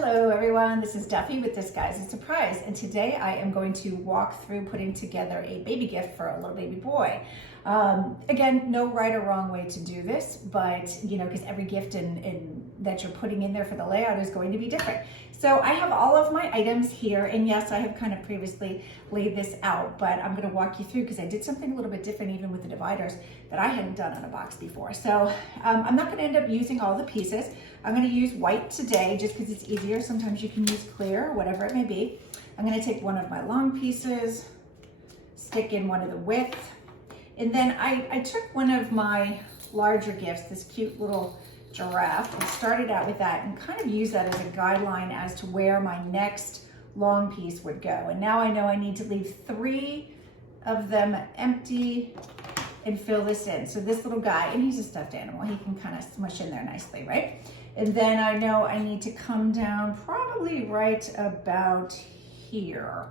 Hello everyone, this is Duffy with Disguise and Surprise, and today I am going to walk through putting together a baby gift for a little baby boy. Again, no right or wrong way to do this, but because every gift that you're putting in there for the layout is going to be different. So I have all of my items here, and yes, I have kind of previously laid this out, but I'm going to walk you through because I did something a little bit different even with the dividers that I hadn't done on a box before. So I'm not going to end up using all the pieces. I'm going to use white today just because it's easier. Sometimes you can use clear, whatever it may be. I'm going to take one of my long pieces, stick in one of the width, and then I took one of my larger gifts, this cute little giraffe, and started out with that and kind of used that as a guideline as to where my next long piece would go. And now I know I need to leave 3 of them empty and fill this in. So this little guy, and he's a stuffed animal, he can kind of smush in there nicely, right? And then I know I need to come down probably right about here.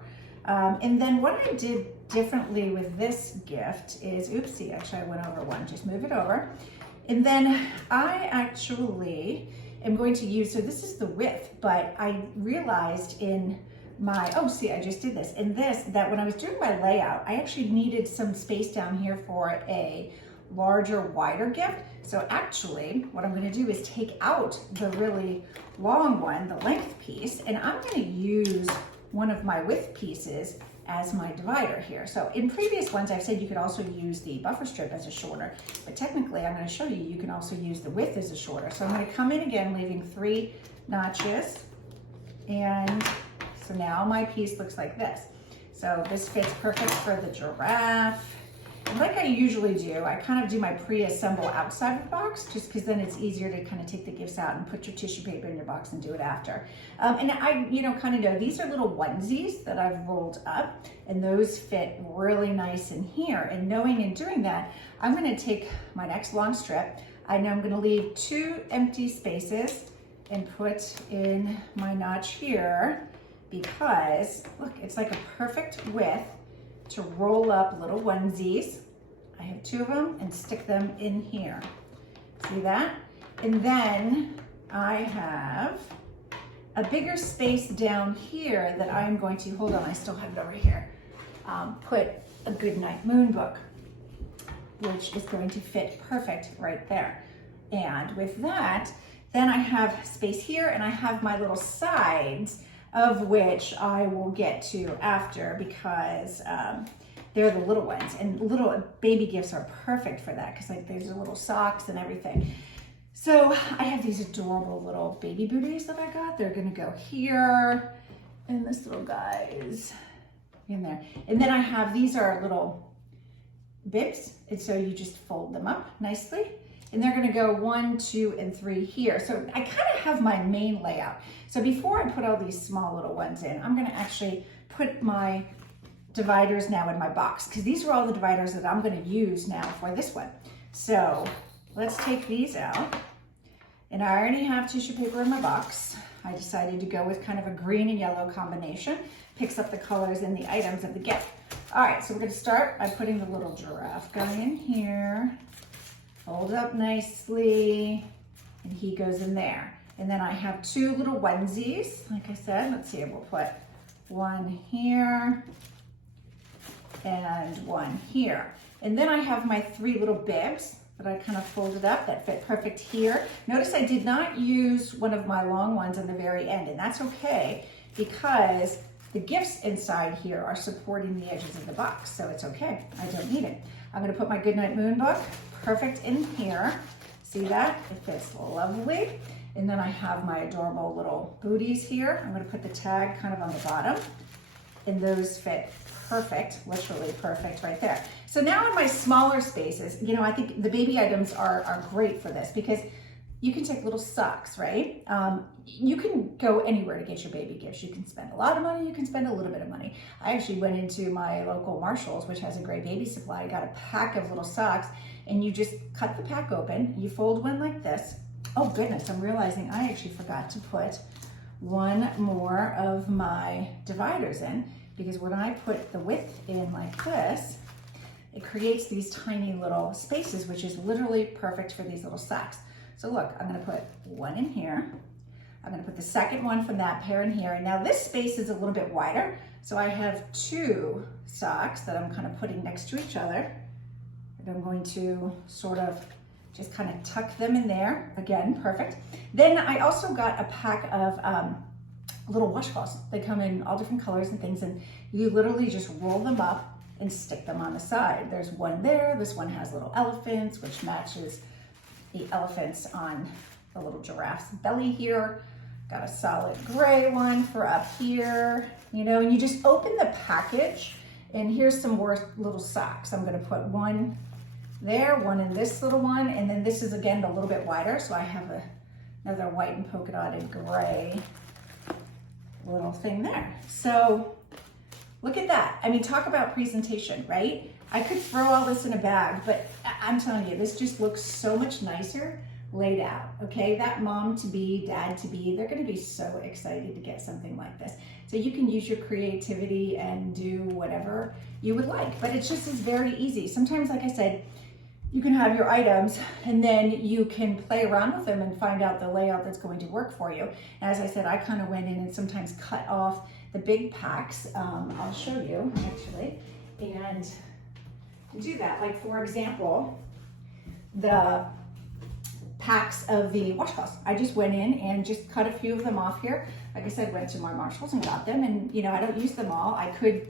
And then what I did differently with this gift is, oopsie, actually I went over one, just move it over. And then I actually am going to use, so this is the width, but I realized in my, oh, see, I just did this. In this, that when I was doing my layout, I actually needed some space down here for a larger, wider gift. So actually, what I'm gonna do is take out the really long one, the length piece, and I'm gonna use one of my width pieces as my divider here. So in previous ones, I've said you could also use the buffer strip as a shorter, but technically I'm gonna show you, you can also use the width as a shorter. So I'm gonna come in again, leaving 3 notches, and so now my piece looks like this. So this fits perfect for the giraffe. And like I usually do, I kind of do my pre-assemble outside of the box just because then it's easier to kind of take the gifts out and put your tissue paper in your box and do it after. And I, kind of know these are little onesies that I've rolled up, and those fit really nice in here. And knowing and doing that, I'm going to take my next long strip. I know I'm going to leave 2 empty spaces and put in my notch here because look, it's like a perfect width to roll up little onesies. I have 2 of them and stick them in here. See that? And then I have a bigger space down here that I'm going to, hold on, I still have it over here, put a Goodnight Moon book, which is going to fit perfect right there. And with that, then I have space here and I have my little sides, of which I will get to after because they're the little ones, and little baby gifts are perfect for that because like there's little socks and everything. So I have these adorable little baby booties that I got. They're gonna go here, and this little guy is in there. And then I have, these are little bibs, and so you just fold them up nicely. And they're gonna go 1, 2, and 3 here. So I kind of have my main layout. So before I put all these small little ones in, I'm gonna actually put my dividers now in my box because these are all the dividers that I'm gonna use now for this one. So let's take these out. And I already have tissue paper in my box. I decided to go with kind of a green and yellow combination. Picks up the colors and the items of the gift. All right, so we're gonna start by putting the little giraffe guy in here. Fold up nicely, and he goes in there. And then I have 2 little onesies, like I said. Let's see, we'll put 1 here and 1 here. And then I have my 3 little bibs that I kind of folded up that fit perfect here. Notice I did not use one of my long ones on the very end, and that's okay because the gifts inside here are supporting the edges of the box, so it's okay. I don't need it. I'm gonna put my Goodnight Moon book perfect in here. See that? It fits lovely. And then I have my adorable little booties here. I'm gonna put the tag kind of on the bottom, and those fit perfect, literally perfect right there. So now in my smaller spaces, I think the baby items are great for this because you can take little socks, right? You can go anywhere to get your baby gifts. You can spend a lot of money, you can spend a little bit of money. I actually went into my local Marshalls, which has a great baby supply. I got a pack of little socks, and you just cut the pack open, you fold one like this. Oh goodness, I'm realizing I actually forgot to put 1 more of my dividers in because when I put the width in like this, it creates these tiny little spaces, which is literally perfect for these little socks. So look, I'm gonna put 1 in here. I'm gonna put the second one from that pair in here. And now this space is a little bit wider. So I have 2 socks that I'm kind of putting next to each other. And I'm going to sort of just kind of tuck them in there. Again, perfect. Then I also got a pack of little washcloths. They come in all different colors and things, and you literally just roll them up and stick them on the side. There's one there. This one has little elephants, which matches the elephants on the little giraffe's belly here. Got a solid gray one for up here, you know, and you just open the package, and here's some more little socks. I'm gonna put one there, one in this little one, and then this is again a little bit wider, so I have another white and polka dotted gray little thing there. So look at that. I mean, talk about presentation, right? I could throw all this in a bag, but I'm telling you, this just looks so much nicer laid out, okay? That mom-to-be, dad-to-be, they're gonna be so excited to get something like this. So you can use your creativity and do whatever you would like, but it just is very easy. Sometimes, like I said, you can have your items and then you can play around with them and find out the layout that's going to work for you. And as I said, I kind of went in and sometimes cut off the big packs. I'll show you actually. And to do that, like for example, the packs of the washcloths. I just went in and just cut a few of them off here. Like I said, went to my Marshalls and got them, and you know, I don't use them all. I could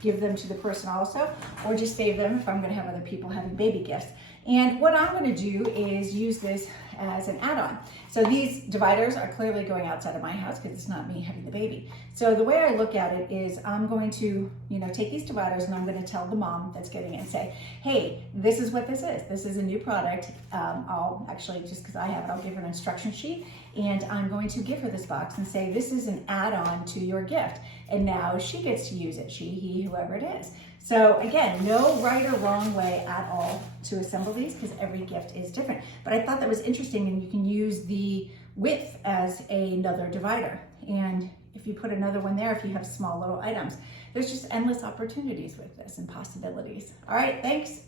give them to the person also, or just save them if I'm gonna have other people having baby gifts. And what I'm gonna do is use this as an add-on. So these dividers are clearly going outside of my house because it's not me having the baby. So the way I look at it is I'm going to, you know, take these dividers and I'm gonna tell the mom that's getting it and say, hey, this is what this is. This is a new product. I'll actually, just because I have it, I'll give her an instruction sheet, and I'm going to give her this box and say, this is an add-on to your gift. And now she gets to use it, she, he, whoever it is. So again, no right or wrong way at all to assemble these because every gift is different. But I thought that was interesting, and you can use the width as another divider. And if you put another one there, if you have small little items, there's just endless opportunities with this and possibilities. All right, thanks.